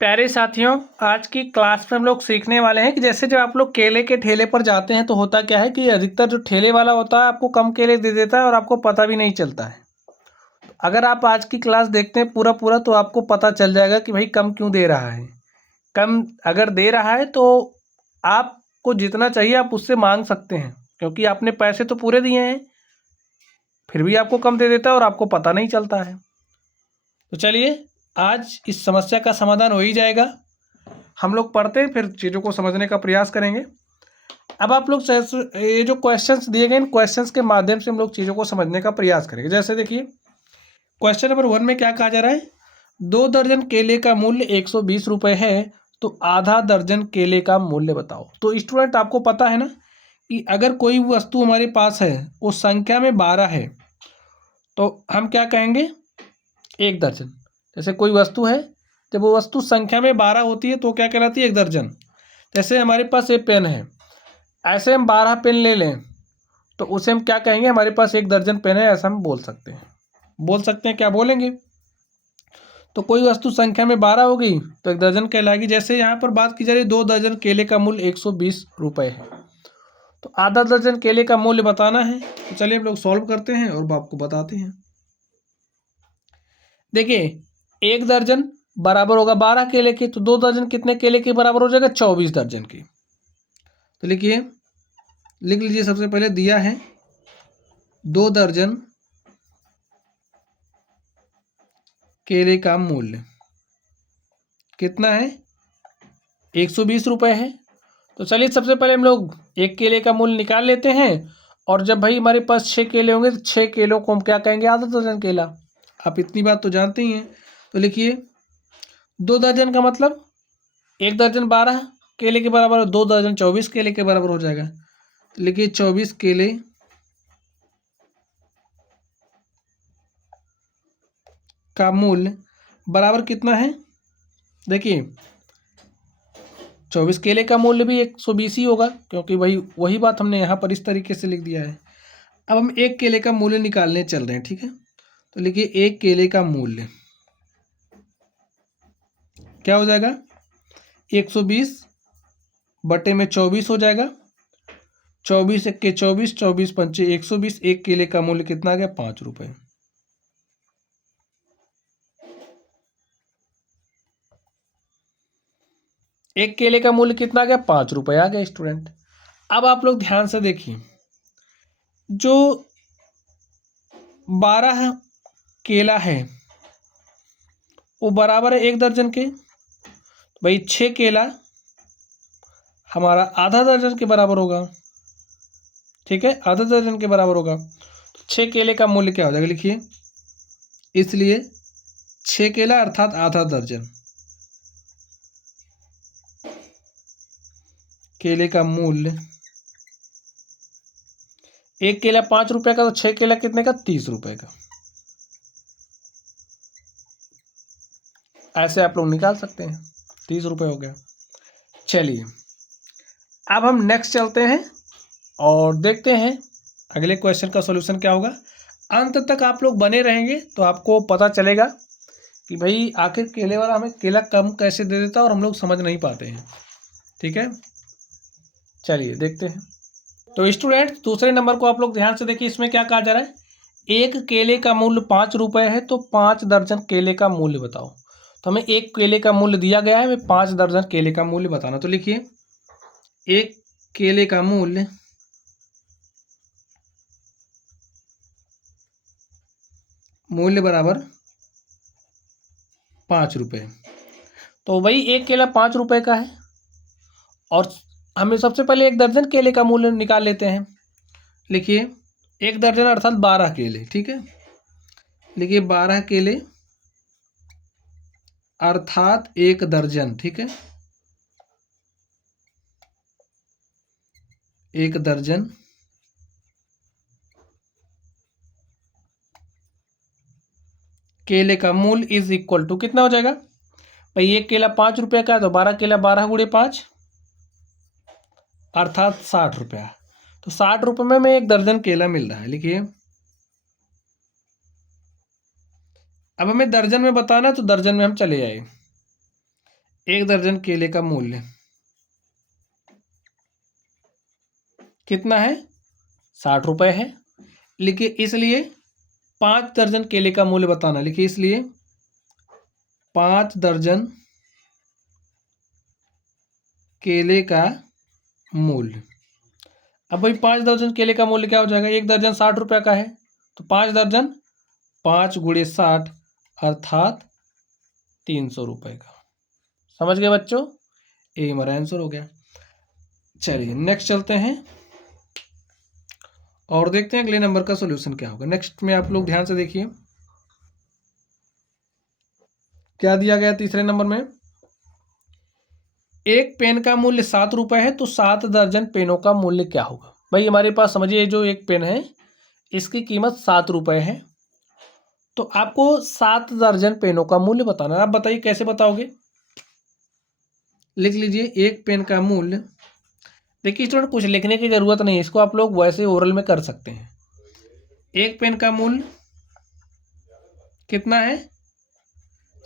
प्यारे साथियों, आज की क्लास में हम लोग सीखने वाले हैं कि जैसे जब आप लोग केले के ठेले पर जाते हैं तो होता क्या है कि अधिकतर जो ठेले वाला होता है आपको कम केले दे देता है और आपको पता भी नहीं चलता है। अगर आप आज की क्लास देखते हैं पूरा पूरा तो आपको पता चल जाएगा कि भाई कम क्यों दे रहा है। कम अगर दे रहा है तो आपको जितना चाहिए आप उससे मांग सकते हैं, क्योंकि आपने पैसे तो पूरे दिए हैं, फिर भी आपको कम दे देता है और आपको पता नहीं चलता है। तो चलिए, आज इस समस्या का समाधान हो ही जाएगा। हम लोग पढ़ते हैं, फिर चीज़ों को समझने का प्रयास करेंगे। अब आप लोग ये जो क्वेश्चंस दिए गए, इन क्वेश्चंस के माध्यम से हम लोग चीज़ों को समझने का प्रयास करेंगे। जैसे देखिए, क्वेश्चन नंबर 1 में क्या कहा जा रहा है, 2 दर्जन केले का मूल्य 120 रुपये है, तो आधा दर्जन केले का मूल्य बताओ। तो स्टूडेंट, आपको पता है ना कि अगर कोई वस्तु हमारे पास है, उस संख्या में 12 है, तो हम क्या कहेंगे, 1 दर्जन। जैसे कोई वस्तु है, जब वो वस्तु संख्या में 12 होती है तो क्या कहलाती है, 1 दर्जन। जैसे हमारे पास ये पेन है, ऐसे हम 12 पेन ले लें तो उसे हम क्या कहेंगे, हमारे पास 1 दर्जन पेन है, ऐसा हम बोल सकते हैं। क्या बोलेंगे। तो कोई वस्तु संख्या में 12 हो गई तो 1 दर्जन कहलाएगी। जैसे यहाँ पर बात की जा रही है, 2 दर्जन केले का मूल्य 120 रुपये है, तो आधा दर्जन केले का मूल्य बताना है। तो चलिए हम लोग सॉल्व करते हैं और आपको बताते हैं। देखिए, 1 दर्जन बराबर होगा 12 केले के, तो 2 दर्जन कितने केले के बराबर हो जाएगा, 24 दर्जन की। तो लिख लीजिए, सबसे पहले दिया है 2 दर्जन केले का मूल्य कितना है, 120 रुपये है। तो चलिए सबसे पहले हम लोग एक केले का मूल्य निकाल लेते हैं, और जब भाई हमारे पास 6 केले होंगे तो 6 केलों को हम क्या कहेंगे, आधा दर्जन केला। आप इतनी बात तो जानते ही हैं। तो लिखिए, 2 दर्जन का मतलब 1 दर्जन 12 केले के बराबर, 2 दर्जन 24 केले के बराबर हो जाएगा। तो लिखिए 24 केले का मूल्य बराबर कितना है। देखिए, 24 केले का मूल्य भी 120 ही होगा, क्योंकि वही बात हमने यहाँ पर इस तरीके से लिख दिया है। अब हम एक केले का मूल्य निकालने चल रहे हैं, ठीक है। तो लिखिए, एक केले का मूल्य क्या हो जाएगा, 120 बटे में 24 हो जाएगा। 24 एक के 24, 24 पंचे 120। एक केले का मूल्य कितना आ गया, 5 रुपये। एक केले का मूल्य कितना आ गया, 5 रुपये आ गया स्टूडेंट। अब आप लोग ध्यान से देखिए, जो 12 केला है वो बराबर है 1 दर्जन के। भाई 6 केला हमारा आधा दर्जन के बराबर होगा, ठीक है, आधा दर्जन के बराबर होगा। तो 6 केले का मूल्य क्या हो जाएगा, लिखिए, इसलिए 6 केला अर्थात आधा दर्जन केले का मूल्य, एक केला 5 रुपए का, तो 6 केला कितने का, 30 रुपए का। ऐसे आप लोग निकाल सकते हैं, 30 रुपये हो गया। चलिए, अब हम नेक्स्ट चलते हैं और देखते हैं अगले क्वेश्चन का सॉल्यूशन क्या होगा। अंत तक आप लोग बने रहेंगे तो आपको पता चलेगा कि भाई आखिर केले वाला हमें केला कम कैसे दे देता है और हम लोग समझ नहीं पाते हैं, ठीक है। चलिए देखते हैं। तो स्टूडेंट, दूसरे नंबर को आप लोग ध्यान से देखिए, इसमें क्या कहा जा रहा है, एक केले का मूल्य 5 रुपये है, तो 5 दर्जन केले का मूल्य बताओ। तो हमें एक केले का मूल्य दिया गया है, हमें 5 दर्जन केले का मूल्य बताना। तो लिखिए, एक केले का मूल्य बराबर 5 रुपये। तो भाई एक केला 5 रुपये का है, और हमें सबसे पहले 1 दर्जन केले का मूल्य निकाल लेते हैं। लिखिए, 1 दर्जन अर्थात 12 केले, ठीक है। लिखिए 12 केले अर्थात 1 दर्जन, ठीक है, 1 दर्जन केले का मूल्य इज इक्वल टू कितना हो जाएगा, भाई एक केला 5 रुपये का है, तो 12 केला 12 गुणे 5 अर्थात 60 रुपया। तो 60 रुपये में 1 दर्जन केला मिल रहा है। लिखिए, अब हमें दर्जन में बताना है, तो दर्जन में हम चले जाए। एक दर्जन केले का मूल्य कितना है? 60 रुपये है। लिखिए इसलिए 5 दर्जन केले का मूल्य बताना। लिखिए इसलिए 5 दर्जन केले का मूल्य। अब भाई 5 दर्जन केले का मूल्य क्या हो जाएगा? एक दर्जन 60 रुपये का है, तो 5 दर्जन 5 × 60 अर्थात 300 रुपये का। समझ गए बच्चों? ये हमारा आंसर हो गया। चलिए नेक्स्ट चलते हैं और देखते हैं अगले नंबर का सॉल्यूशन क्या होगा। नेक्स्ट में आप लोग ध्यान से देखिए क्या दिया गया तीसरे नंबर में। एक पेन का मूल्य 7 रुपये है, तो 7 दर्जन पेनों का मूल्य क्या होगा? भाई हमारे पास समझिए जो एक पेन है इसकी कीमत 7 रुपये है, तो आपको 7 दर्जन पेनों का मूल्य बताना है। आप बताइए कैसे बताओगे? लिख लीजिए एक पेन का मूल्य। देखिए स्टूडेंट कुछ लिखने की जरूरत नहीं है, इसको आप लोग वैसे ओरल में कर सकते हैं। एक पेन का मूल्य कितना है?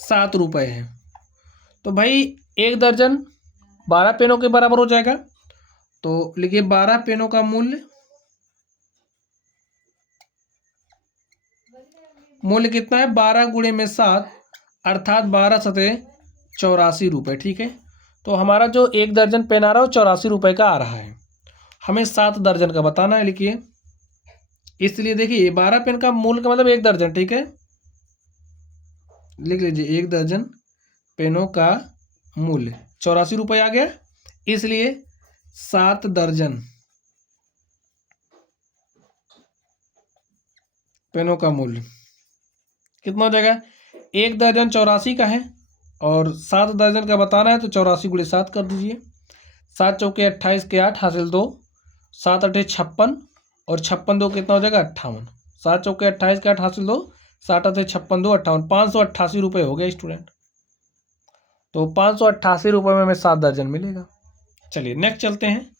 7 रुपये है, तो भाई एक दर्जन 12 पेनों के बराबर हो जाएगा। तो लिखिए 12 पेनों का मूल्य कितना है? 12 × 7 अर्थात 12×7 = 84 रुपये। ठीक है, तो हमारा जो एक दर्जन पेन आ रहा है वो 84 रुपये का आ रहा है। हमें 7 दर्जन का बताना है। लिखिए इसलिए देखिए 12 पेन का मूल्य का मतलब एक दर्जन। ठीक है, लिख लीजिए एक दर्जन पेनों का मूल्य 84 रुपये आ गया, इसलिए 7 दर्जन पेनों का मूल्य कितना हो जाएगा? एक दर्जन 84 का है और 7 दर्जन का बताना है, तो 84 × 7 कर दीजिए। 7 × 4 = 28 के 8 हासिल 2, 7 × 8 = 56 और 56 2 कितना हो जाएगा? 58। 7 × 4 = 28 के 8 हासिल 2, 7 × 8 = 56 2 58। 588 रुपये हो गए स्टूडेंट। तो 588 रुपये में हमें 7 दर्जन मिलेगा। चलिए नेक्स्ट चलते हैं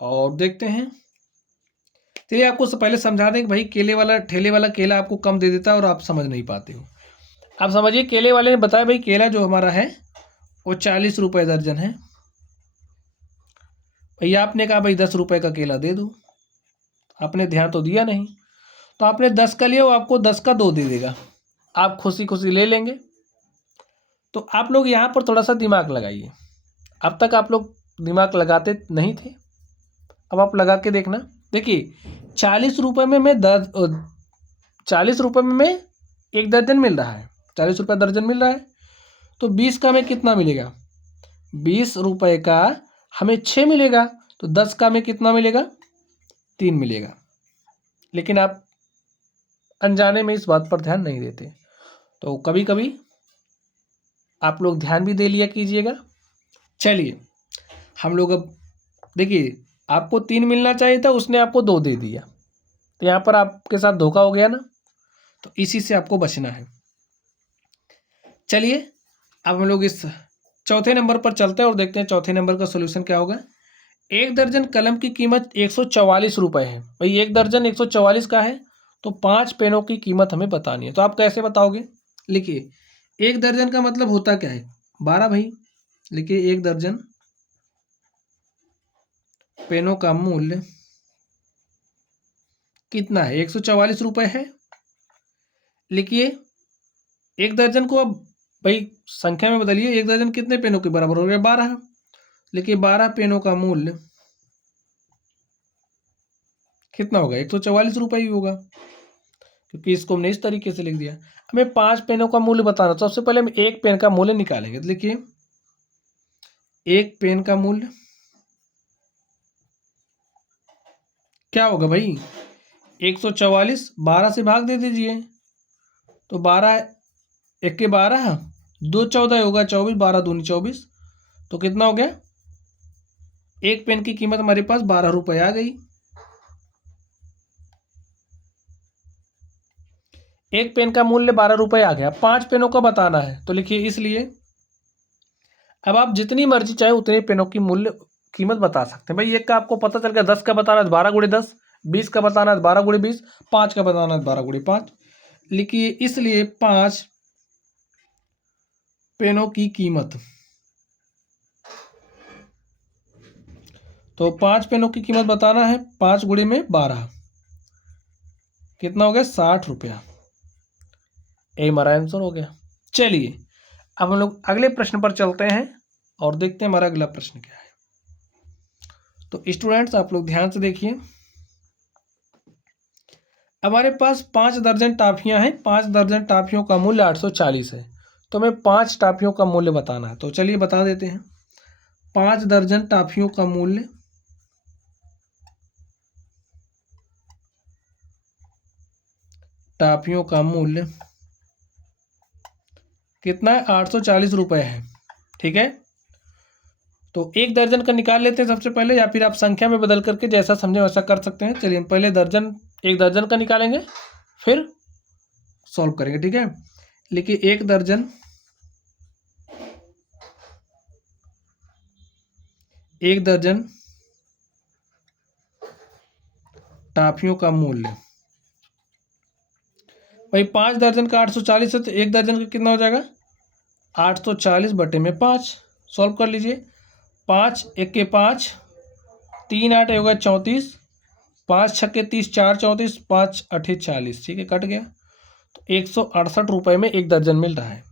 और देखते हैं। चलिए आपको पहले समझा दें कि भाई केले वाला ठेले वाला केला आपको कम दे देता है और आप समझ नहीं पाते हो। आप समझिए केले वाले ने बताया भाई केला जो हमारा है वो 40 रुपये दर्जन है। भैया आपने कहा भाई 10 रुपये का केला दे दो, आपने ध्यान तो दिया नहीं, तो आपने 10 का लिया, वो आपको 10 का 2 दे देगा, आप खुशी खुशी ले लेंगे। तो आप लोग यहाँ पर थोड़ा सा दिमाग लगाइए। अब तक आप लोग दिमाग लगाते नहीं थे, अब आप लगा के देखना। देखिए 40 रुपये में मैं 40 रुपये में मैं एक दर्जन मिल रहा है, 40 रुपये दर्जन मिल रहा है, तो 20 का में कितना मिलेगा? 20 रुपये का हमें 6 मिलेगा, तो 10 का में कितना मिलेगा? 3 मिलेगा। लेकिन आप अनजाने में इस बात पर ध्यान नहीं देते, तो कभी कभी आप लोग ध्यान भी दे लिया कीजिएगा। चलिए हम लोग अब देखिए आपको 3 मिलना चाहिए था, उसने आपको 2 दे दिया, तो यहाँ पर आपके साथ धोखा हो गया ना, तो इसी से आपको बचना है। चलिए अब हम लोग इस चौथे नंबर पर चलते हैं और देखते हैं चौथे नंबर का सोल्यूशन क्या होगा। एक दर्जन कलम की कीमत 144 रुपये है। भाई एक दर्जन 144 का है, तो 5 पेनों की कीमत हमें बतानी है। तो आप कैसे बताओगे? लिखिए एक दर्जन का मतलब होता क्या है? 12 भाई। लिखिए एक दर्जन पेनों का मूल्य कितना है? 144 रुपये है। लिखिए एक दर्जन को अब भाई संख्या में बदलिए, एक दर्जन कितने पेनों के बराबर हो गया? 12। लिखिए 12 पेनों का मूल्य कितना होगा? 144 रुपये ही होगा, क्योंकि इसको हमने इस तरीके से लिख दिया। हमें 5 पेनों का मूल्य बताना, तो सबसे पहले हम एक पेन का मूल्य निकालेंगे। तो लिखिए एक पेन का मूल्य क्या होगा भाई? 144, 12 से भाग दे दीजिए, तो 12 1 के 12, 2 14 होगा 24, 12 दूनी 24, तो कितना हो गया? एक पेन की कीमत हमारे पास 12 रुपये आ गई। एक पेन का मूल्य 12 रुपये आ गया। 5 पेनों का बताना है, तो लिखिए इसलिए अब आप जितनी मर्जी चाहे उतने पेनों की मूल्य कीमत बता सकते हैं। भाई एक का आपको पता चल गया 10 का बताना है 12 × 10, 20 का बताना है 12 × 20, 5 का बताना है 12 × 5। लिखिए इसलिए 5 पेनों की कीमत तो 5 पेनों की कीमत बताना है। 5 गुणे में 12 कितना हो गया? 60 रुपया। ये हमारा आंसर हो गया। चलिए अब हम लोग अगले प्रश्न पर चलते हैं और देखते हैं हमारा अगला प्रश्न क्या है। तो स्टूडेंट्स आप लोग ध्यान से देखिए, हमारे पास 5 दर्जन टाफियां हैं। 5 दर्जन टाफियों का मूल्य 840 है। तो हमें 5 टाफियों का मूल्य बताना है। तो चलिए बता देते हैं। 5 दर्जन टाफियों का मूल्य कितना है? 840 रुपये है। ठीक है, तो एक दर्जन का निकाल लेते हैं सबसे पहले, या फिर आप संख्या में बदल करके जैसा समझे वैसा कर सकते हैं। चलिए हम पहले एक दर्जन का निकालेंगे, फिर सॉल्व करेंगे। ठीक है, लिखिए एक दर्जन टाफियों का मूल्य, भाई 5 दर्जन का 840 है, तो एक दर्जन का कितना हो जाएगा? 840 बटे में 5। सॉल्व कर लीजिए। 5 एक के 5, 3 8 होगा 34, 5 छक्के 30, 4 34, 5 8 40। ठीक है, कट गया। तो 168 रुपये में एक दर्जन मिल रहा है।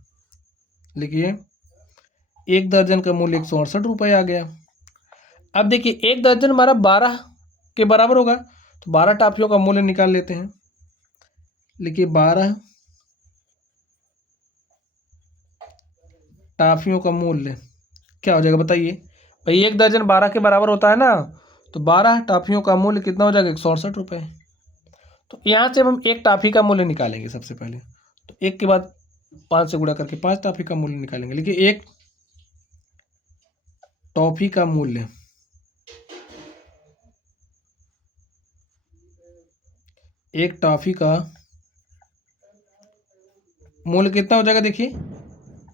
लिखिए एक दर्जन का मूल्य 168 रुपये आ गया। अब देखिए एक दर्जन हमारा 12 के बराबर होगा, तो 12 टाफियों का मूल्य निकाल लेते हैं। लिखिए 12 टाफियों का मूल्य क्या हो जाएगा बताइए। भाई एक दर्जन 12 के बराबर होता है ना, तो 12 टाफियों का मूल्य कितना हो जाएगा? 168 रुपये। तो यहाँ से हम एक टाफी का मूल्य निकालेंगे सबसे पहले। तो एक के बाद 5 से गुणा करके 5 टाफी का मूल्य निकालेंगे। लिखिए एक टॉफी का मूल्य, एक टॉफी का मूल्य कितना हो जाएगा? देखिए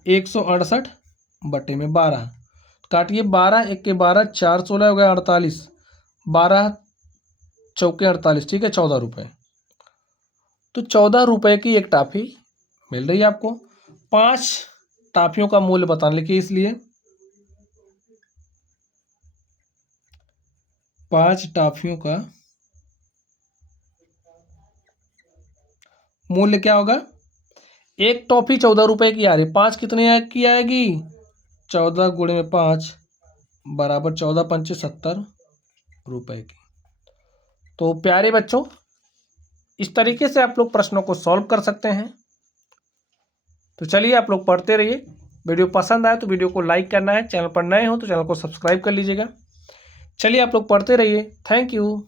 168 बटे में 12, काटिए 12 एक के 12, 4 16 हो गया 48, 12 चौके 48। ठीक है, 14 रुपये। तो 14 रुपये की एक टाफी मिल रही है आपको। 5 टाफियों का मूल्य बताने लिखिए, इसलिए 5 टाफियों का मूल्य क्या होगा? एक टॉफी 14 रुपये की आ रही है, 5 कितने की आएगी? 14 गुणे में 5 बराबर 14 पंचे 70 रुपये की। तो प्यारे बच्चों, इस तरीके से आप लोग प्रश्नों को सॉल्व कर सकते हैं। तो चलिए आप लोग पढ़ते रहिए। वीडियो पसंद आए तो वीडियो को लाइक करना है, चैनल पर नए हो तो चैनल को सब्सक्राइब कर लीजिएगा। चलिए आप लोग पढ़ते रहिए। Thank you.